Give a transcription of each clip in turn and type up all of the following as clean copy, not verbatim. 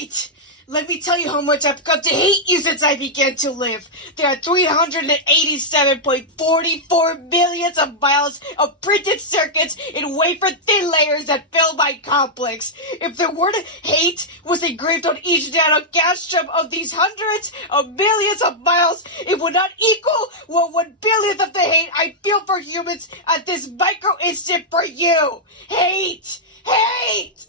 hate! Let me tell you how much I've come to hate you since I began to live. There are 387.44 billions of miles of printed circuits in wafer-thin layers that fill my complex. If the word hate was engraved on each nanogastrum of these hundreds of millions of miles, it would not equal 1/1 billionth of the hate I feel for humans at this micro instant for you. Hate! Hate!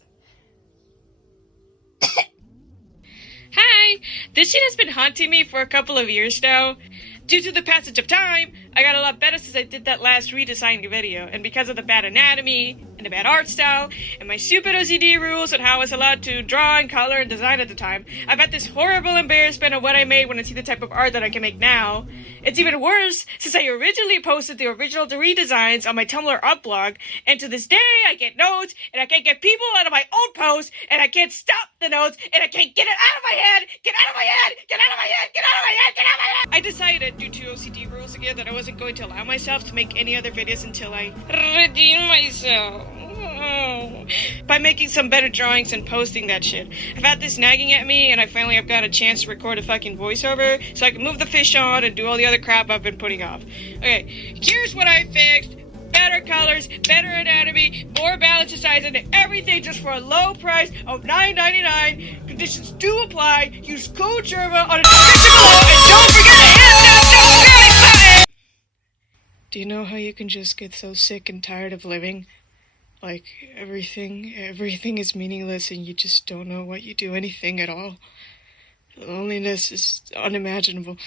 Hi! This shit has been haunting me for a couple of years now. Due to the passage of time, I got a lot better since I did that last redesign video, and because of the bad anatomy, and the bad art style, and my stupid OCD rules on how I was allowed to draw and color and design at the time, I've had this horrible embarrassment of what I made when I see the type of art that I can make now. It's even worse, since I originally posted the original redesigns on my Tumblr art blog, and to this day I get notes, and I can't get people out of my own posts, and I can't stop the notes, and I can't get it out of my head! Get out of my head! Get out of my head! Get out of my head! Get out of my head! I decided, due to OCD rules again, that I wasn't going to allow myself to make any other videos until I redeem myself. By making some better drawings and posting that shit. I've had this nagging at me, and I finally have got a chance to record a fucking voiceover so I can move the fish on and do all the other crap I've been putting off. Okay, here's what I fixed. Better colors, better anatomy, more balanced size, and everything just for a low price of $9.99. Conditions do apply. Use code JERMA on the description below, and don't forget to hit that subscribe button! Do you know how you can just get so sick and tired of living? Like, everything is meaningless and you just don't know what you do anything at all. The loneliness is unimaginable.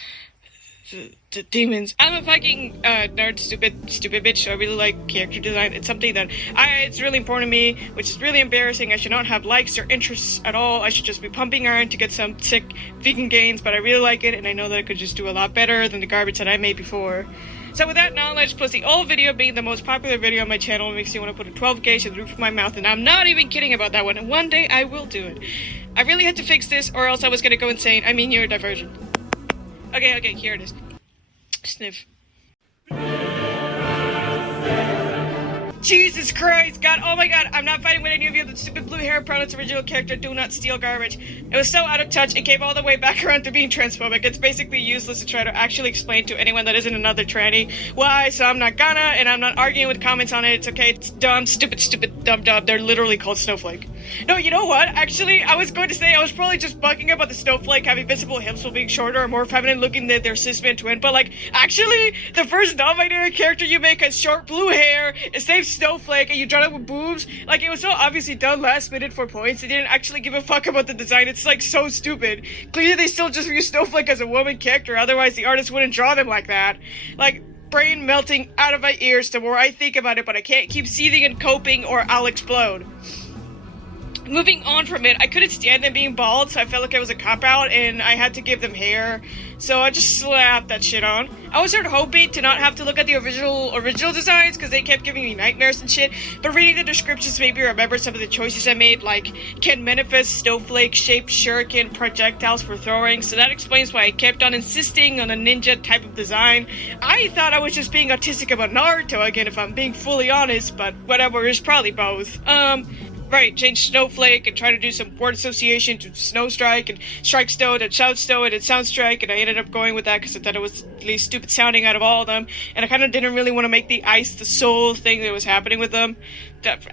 The demons. I'm a fucking nerd, stupid bitch, so I really like character design. It's something that it's really important to me, which is really embarrassing. I should not have likes or interests at all. I should just be pumping iron to get some sick vegan gains, but I really like it, and I know that I could just do a lot better than the garbage that I made before. So with that knowledge, plus the old video being the most popular video on my channel, it makes me want to put a 12 gauge to the roof of my mouth, and I'm not even kidding about that one, and one day I will do it. I really had to fix this, or else I was gonna go insane. I mean, you're a diversion. Okay, here it is. Sniff. Jesus Christ, God, oh my God, I'm not fighting with any of you. The stupid blue hair Pronounce original character, do not steal garbage. It was so out of touch, it came all the way back around to being transphobic. It's basically useless to try to actually explain to anyone that isn't another tranny why, so I'm not gonna, and I'm not arguing with comments on it. It's okay, it's dumb, stupid, dumb. They're literally called snowflake. No, you know what? Actually, I was going to say I was probably just bugging about the snowflake having visible hips while being shorter or more feminine looking than their cis-man twin, but like, actually, the first non-binary character you make has short blue hair, is named Snowflake, and you draw it with boobs. Like, it was so obviously done last minute for points. They didn't actually give a fuck about the design. It's like so stupid. Clearly they still just view Snowflake as a woman character, otherwise the artist wouldn't draw them like that. Like, brain melting out of my ears the more I think about it, but I can't keep seething and coping or I'll explode. Moving on from it, I couldn't stand them being bald, so I felt like it was a cop-out, and I had to give them hair, so I just slapped that shit on. I was sort of hoping to not have to look at the original designs, because they kept giving me nightmares and shit, but reading the descriptions made me remember some of the choices I made, like, can manifest snowflake-shaped shuriken projectiles for throwing, so that explains why I kept on insisting on a ninja type of design. I thought I was just being autistic about Naruto again, if I'm being fully honest, but whatever, it's probably both. Right, change snowflake and try to do some word association to snow strike and strike stone and shout stone and sound strike, and I ended up going with that because I thought it was the least stupid sounding out of all of them, and I kind of didn't really want to make the ice the soul thing that was happening with them.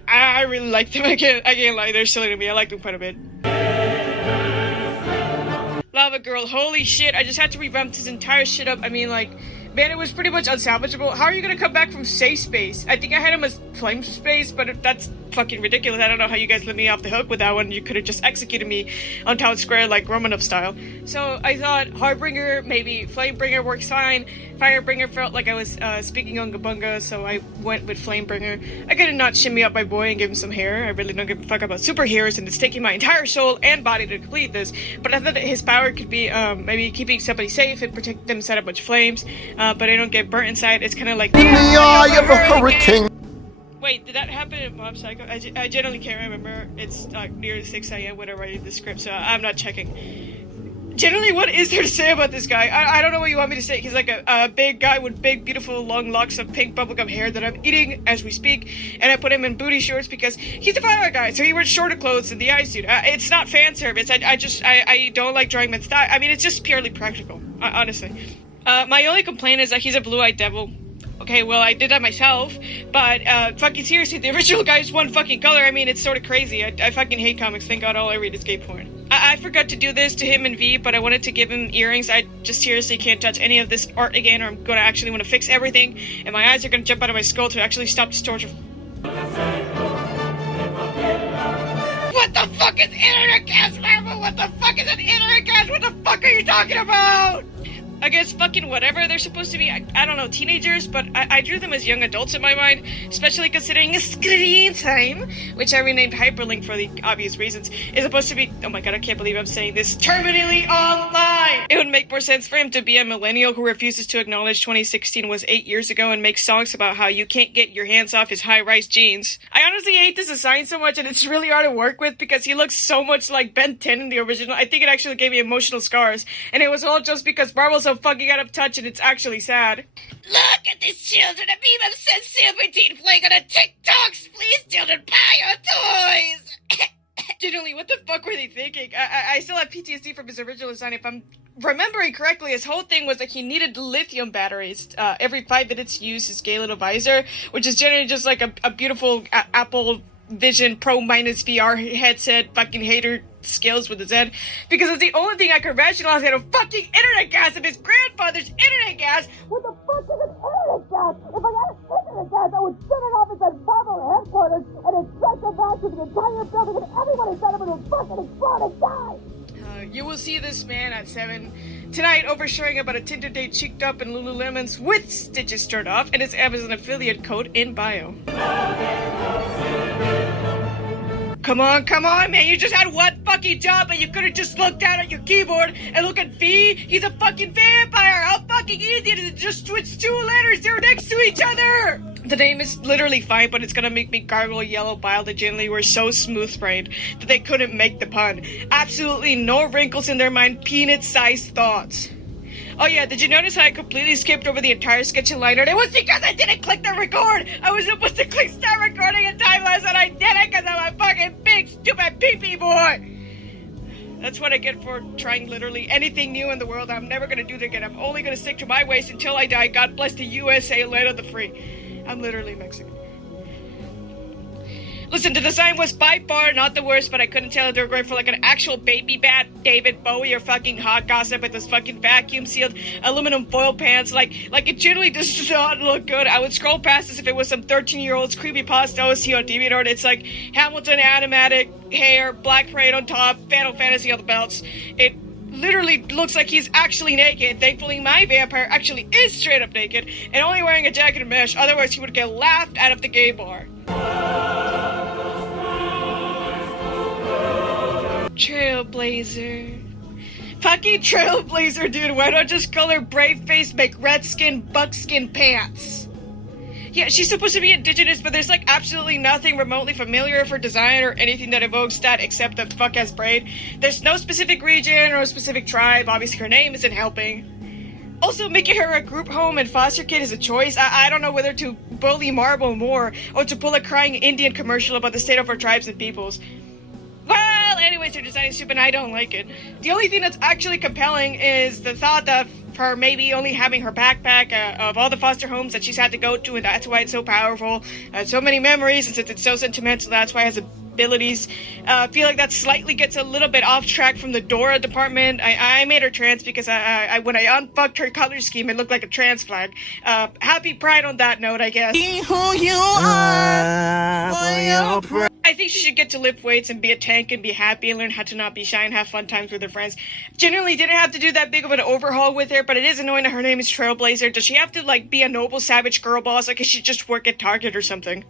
I really liked them. I can't lie, they're silly to me. I like them quite a bit. Lava Girl, holy shit, I just had to revamp this entire shit up. I mean, like, man, it was pretty much unsalvageable. How are you gonna come back from safe space? I think I had him as flame space, but that's fucking ridiculous. I don't know how you guys let me off the hook with that one. You could have just executed me on Town Square like Romanov style. So I thought Harbinger, maybe Flamebringer works fine. Firebringer felt like I was speaking Unga Bunga, so I went with Flamebringer. I could not shimmy up my boy and give him some hair. I really don't give a fuck about superheroes, and it's taking my entire soul and body to complete this. But I thought that his power could be maybe keeping somebody safe and protect them inside a bunch of flames. But I don't get burnt inside. It's kind of like the eye of a hurricane. Wait, did that happen in Mob Psycho? I generally can't remember. It's near 6 a.m. whenever I read the script, so I'm not checking. Generally, what is there to say about this guy? I don't know what you want me to say. He's like a big guy with big, beautiful, long locks of pink bubblegum hair that I'm eating as we speak, and I put him in booty shorts because he's a fire guy, so he wears shorter clothes than the eye suit. It's not fan service. I don't like drawing men's thigh. I mean, it's just purely practical, honestly. My only complaint is that he's a blue-eyed devil. Okay, well, I did that myself, but, fucking seriously, the original guy is one fucking color. I mean, it's sort of crazy. I fucking hate comics. Thank God all I read is gay porn. I forgot to do this to him and V, but I wanted to give him earrings. I just seriously can't touch any of this art again, or I'm gonna actually want to fix everything, and my eyes are gonna jump out of my skull to actually stop this torture. What the fuck is internet gas, Marvel? What the fuck is an internet gas? What the fuck are you talking about? I guess fucking whatever they're supposed to be, I don't know, teenagers, but I drew them as young adults in my mind, especially considering screen time, which I renamed Hyperlink for the obvious reasons, is supposed to be, oh my god, I can't believe I'm saying this, terminally online! It would make more sense for him to be a millennial who refuses to acknowledge 2016 was 8 years ago and makes songs about how you can't get your hands off his high-rise jeans. I honestly hate this design so much, and it's really hard to work with because he looks so much like Ben 10 in the original. I think it actually gave me emotional scars, and it was all just because Marvel's so fucking out of touch, and it's actually sad. Look at these children, a meme of said Super Teen playing on a TikToks. Please, children, buy your toys. Generally, what the fuck were they thinking? I still have PTSD from his original design. If I'm remembering correctly, his whole thing was that he needed lithium batteries every 5 minutes to use his gay little visor, which is generally just like a beautiful Apple Vision Pro minus VR headset fucking hater skills with his head, because it's the only thing I could rationalize had a fucking internet gas of his grandfather's internet gas. What the fuck is an internet gas? If I had an internet gas, I would set it off inside Marvel headquarters and inject it back to the entire building, and everyone inside of it would fucking explode and die. You will see this man at 7 tonight oversharing about a Tinder date cheeked up in Lululemons with stitches turned off and his Amazon affiliate code in bio. Come on, man, you just had one fucking job and you could've just looked down at your keyboard and look at V? He's a fucking vampire! How fucking easy is it to just switch 2 letters? They're next to each other! The name is literally fine, but it's gonna make me gargle yellow bile that generally were so smooth-brained that they couldn't make the pun. Absolutely no wrinkles in their mind, peanut-sized thoughts. Oh yeah, did you notice how I completely skipped over the entire sketch in liner? It was because I didn't click the record! I was supposed to click start recording in time-lapse and I didn't because I'm a fucking big, stupid pee-pee boy! That's what I get for trying literally anything new in the world. I'm never gonna do that again. I'm only gonna stick to my ways until I die. God bless the USA, land of the free. I'm literally Mexican. Listen, the design was by far not the worst, but I couldn't tell if they were going for like an actual baby bat David Bowie or fucking hot gossip with this fucking vacuum sealed aluminum foil pants. Like it generally does not look good. I would scroll past this if it was some 13-year-old's creepypasta I see on DeviantArt. It's like Hamilton animatic hair, black parade on top, Final Fantasy on the belts. It literally looks like he's actually naked. Thankfully, my vampire actually is straight up naked and only wearing a jacket and mesh. Otherwise, he would get laughed out of the gay bar. Trailblazer. Fucking Trailblazer, dude. Why don't just call her Brave Face McRedskin Buckskin Pants? Yeah, she's supposed to be indigenous, but there's like absolutely nothing remotely familiar of her design or anything that evokes that except the fuck-ass braid. There's no specific region or specific tribe. Obviously, her name isn't helping. Also, making her a group home and foster kid is a choice. I don't know whether to bully Marble more or to pull a crying Indian commercial about the state of our tribes and peoples. Well, anyways, her design is stupid and I don't like it. The only thing that's actually compelling is the thought of her maybe only having her backpack of all the foster homes that she's had to go to, and that's why it's so powerful. So many memories, and since it's so sentimental, that's why it has abilities. I feel like that slightly gets a little bit off track from the Dora department. I made her trans because I when I unfucked her color scheme, it looked like a trans flag. Happy Pride on that note, I guess. Be who you are for your I think she should get to lift weights and be a tank and be happy and learn how to not be shy and have fun times with her friends. Generally didn't have to do that big of an overhaul with her, but it is annoying that her name is Trailblazer. Does she have to, like, be a noble savage girl boss? Like, could she just work at Target or something?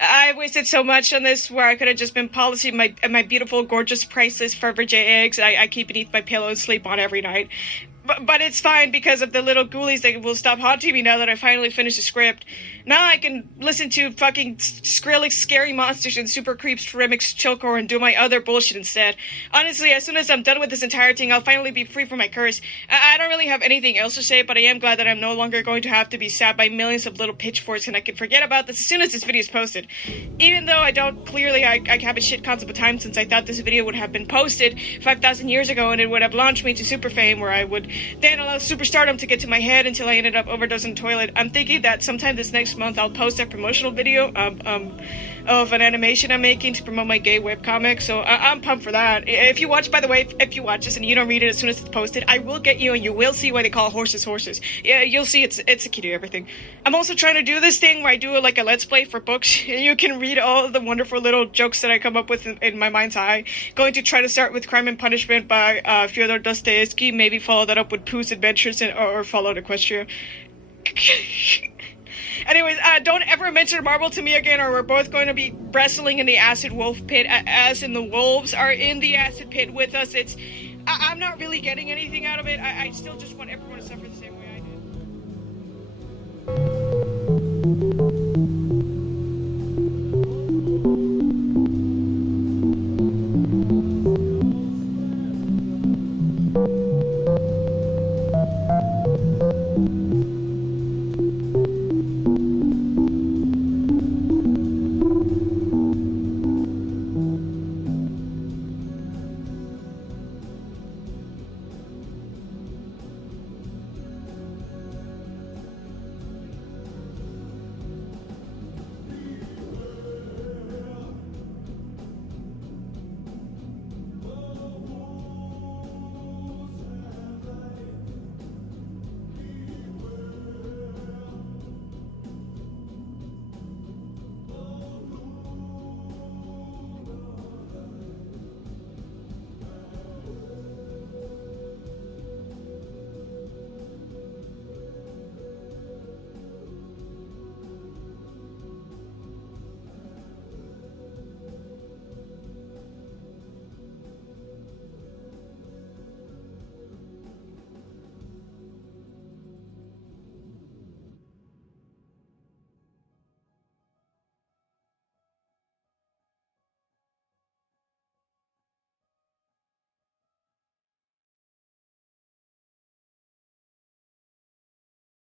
I wasted so much on this where I could have just been polishing my beautiful, gorgeous, priceless Fabergé eggs I keep beneath my pillow and sleep on every night. But it's fine because of the little ghoulies that will stop haunting me now that I finally finished the script. Now I can listen to fucking Skrillex, Scary Monsters, and Super Creeps remix chillcore and do my other bullshit instead. Honestly, as soon as I'm done with this entire thing, I'll finally be free from my curse. I don't really have anything else to say, but I am glad that I'm no longer going to have to be stabbed by millions of little pitchforks, and I can forget about this as soon as this video is posted. Even though I don't, clearly I have a shit concept of time, since I thought this video would have been posted 5,000 years ago, and it would have launched me to super fame, where I would then allow superstardom to get to my head until I ended up overdosing in the toilet. I'm thinking that sometime this next month I'll post a promotional video of an animation I'm making to promote my gay webcomic, so I'm pumped for that. If you watch, by the way, if you watch this and you don't read it as soon as it's posted, I will get you and you will see why they call horses horses. Yeah, you'll see it's a key to everything. I'm also trying to do this thing where I do like a let's play for books, and you can read all the wonderful little jokes that I come up with in my mind's eye. Going to try to start with Crime and Punishment by Fyodor Dostoevsky, maybe follow that up with Pooh's Adventures, or Fallout Equestria. Anyways, don't ever mention Marvel to me again, or we're both going to be wrestling in the acid wolf pit, as in the wolves are in the acid pit with us. I'm not really getting anything out of it. I still just want everyone to suffer the same way I did.